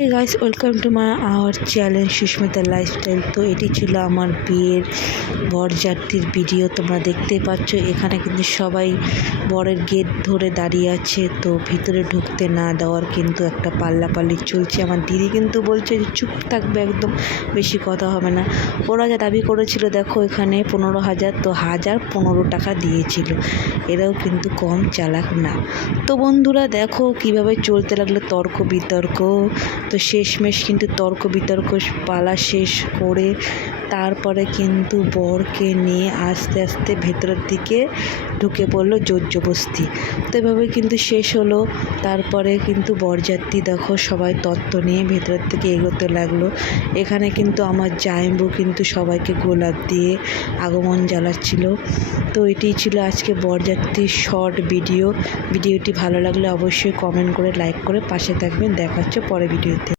Hey guys, welcome to my our channel Susmita lifestyle. তো এটি ছিল আমার বিয়ের বরযাত্রীর ভিডিও। তোমরা দেখতে পাচ্ছ এখানে কিন্তু সবাই বরের গেট ধরে দাঁড়িয়ে আছে। তো ভিতরে ঢুকতে না দেওয়ার কিন্তু একটা পাল্লাপাল্লি চলছে। আমার দিদি কিন্তু বলছে যে চুপ থাকবে, একদম বেশি কথা হবে না। ওরা যা দাবি করেছিল দেখো, এখানে 15,000, তো 1,015 টাকা দিয়েছিল। এরাও কিন্তু কম চালাক না। তো বন্ধুরা দেখো কিভাবে চলতে লাগলো তর্ক বিতর্ক। তো শেষমেশ কিন্তু তর্ক বিতর্ক পালা শেষ করে তারপরে কিন্তু বরকে নিয়ে আস্তে আস্তে ভেতরের দিকে ঢুকে পড়লো জোর জবরদস্তি। তো এভাবে কিন্তু শেষ হলো। তারপরে কিন্তু বরযাত্রী দেখো সবাই তত্ত্ব নিয়ে ভেতরের দিকে এগোতে লাগলো। এখানে কিন্তু আমার জামাইবু কিন্তু সবাইকে গোলাপ দিয়ে আগমন জানাচ্ছিল। তো এটিই ছিল আজকে বরযাত্রীর শর্ট ভিডিওটি ভালো লাগলে অবশ্যই কমেন্ট করে লাইক করে পাশে থাকবেন। দেখা হচ্ছে পরের ভিডিওতে।